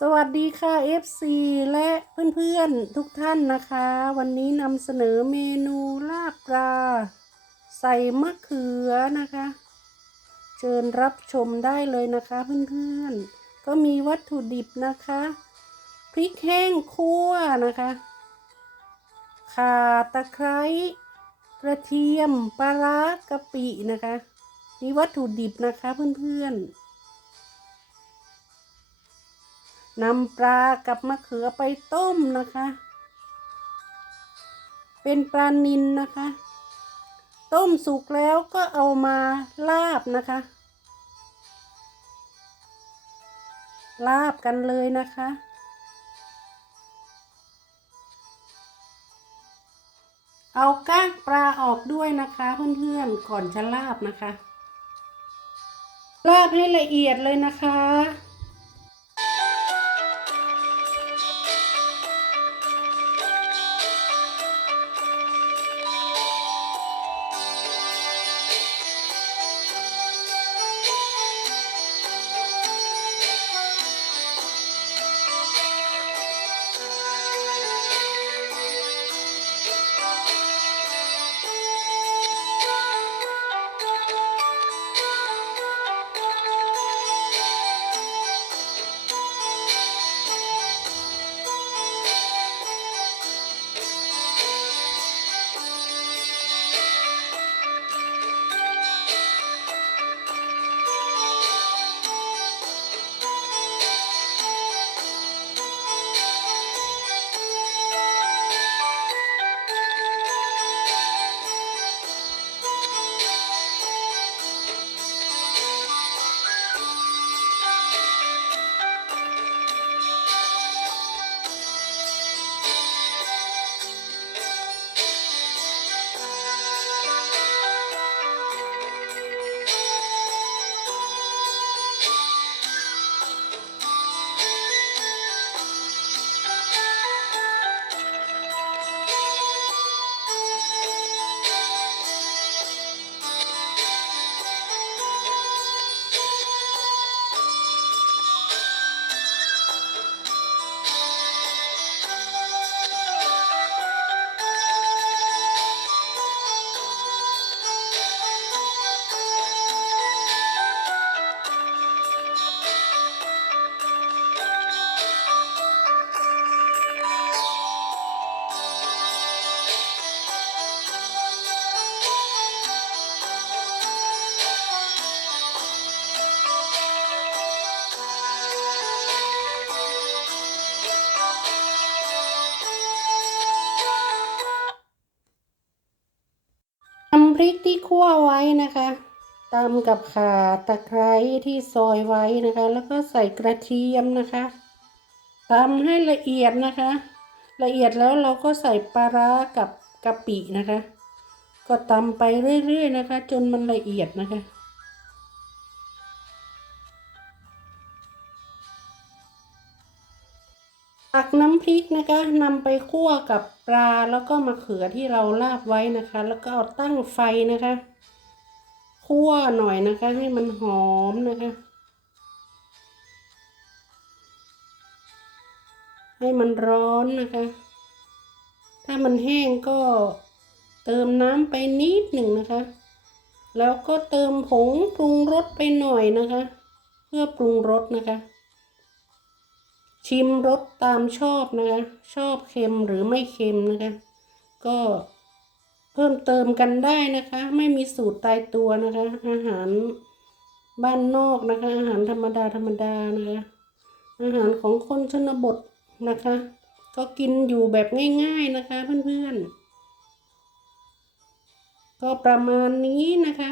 สวัสดีค่ะ FC และเพื่อนๆทุกท่านนะคะ วันนี้นำเสนอเมนูลาบปลาใส่มะเขือนะคะ เชิญรับชมได้เลยนะคะเพื่อนๆ ก็มีวัตถุดิบนะคะ พริกแห้งคั่วนะคะข่าตะไคร้กระเทียมปลาร้ากะปินะคะ นี่วัตถุดิบนะคะเพื่อนๆ นำปลากับมะเขือไปต้มนะคะ เป็นปลานิลนะคะ ต้มสุกแล้วก็เอามาลาบนะคะ ลาบกันเลยนะคะเอาก้างปลาออกด้วยนะคะเพื่อนๆก่อนจะลาบนะคะ ลาบให้ละเอียดเลยนะคะำพริกที่คั่วไว้นะคะตำกับข่าตะไคร้ที่ซอยไว้นะคะ แล้วก็ใส่กระเทียมนะคะตำให้ละเอียดนะคะ ละเอียดแล้วเราก็ใส่ปลาร้ากับกะปินะคะ ก็ตำไปเรื่อยๆนะคะ จนมันละเอียดนะคะ ตักน้ำพริกนะคะนำไปคั่วกับปลาแล้วก็มะเขือที่เราลาบไว้นะคะ แล้วก็เอาตั้งไฟนะคะ คั่วหน่อยนะคะให้มันหอมนะคะ ให้มันร้อนนะคะ ถ้ามันแห้งก็เติมน้ำไปนิดหนึ่งนะคะ แล้วก็เติมผงปรุงรสไปหน่อยนะคะ เพื่อปรุงรสนะคะ ชิมรสตามชอบนะคะชอบเค็มหรือไม่เค็มนะคะ ก็เพิ่มเติมกันได้นะคะ ไม่มีสูตรตายตัวนะคะ อาหารบ้านนอกนะคะ อาหารธรรมดาธรรมดานะคะอาหารของคนชนบทนะคะ ก็กินอยู่แบบง่าย ๆนะคะเพื่อนๆก็ประมาณนี้นะคะ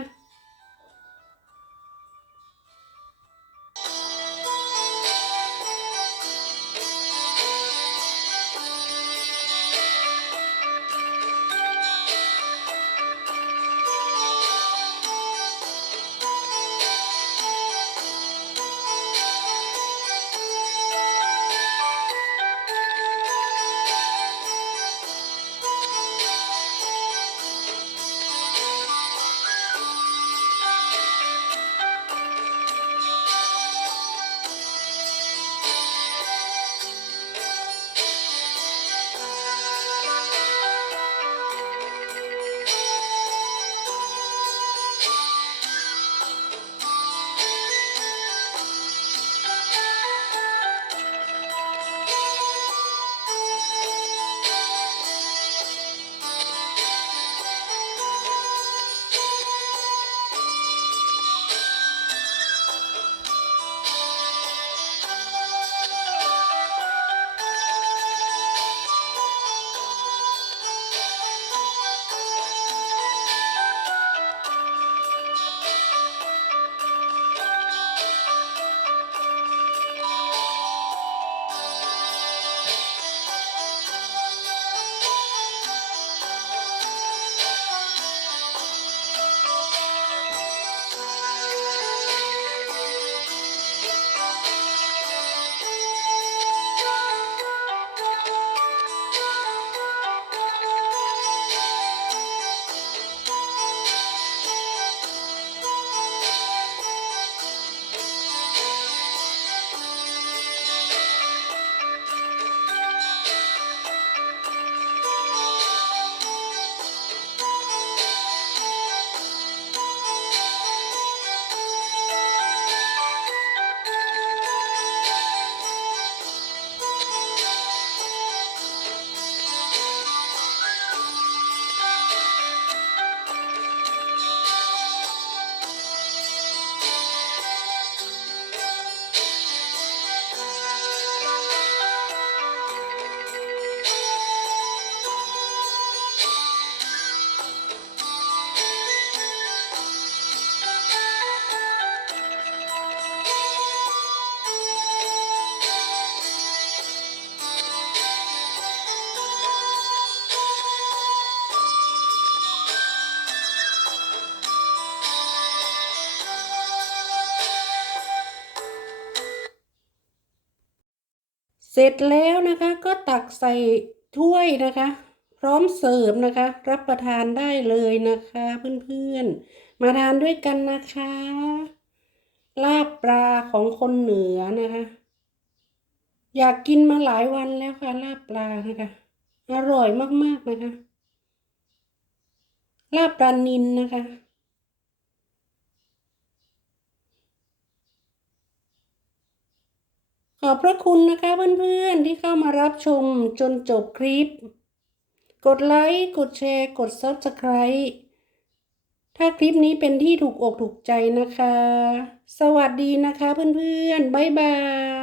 เสร็จแล้วนะคะก็ตักใส่ถ้วยนะคะ พร้อมเสิร์ฟนะคะ รับประทานได้เลยนะคะเพื่อนๆ มาทานด้วยกันนะคะ ลาบปลาของคนเหนือนะคะ อยากกินมาหลายวันแล้วค่ะ ลาบปลานะคะ อร่อยมากๆนะคะ ลาบปลานินนะคะ ขอบพระคุณนะคะเพื่อนๆที่เข้ามารับชมจนจบคลิป กดไลค์ กดแชร์ กด Subscribe ถ้าคลิปนี้เป็นที่ถูกอกถูกใจนะคะ สวัสดีนะคะเพื่อนๆ บ๊ายบาย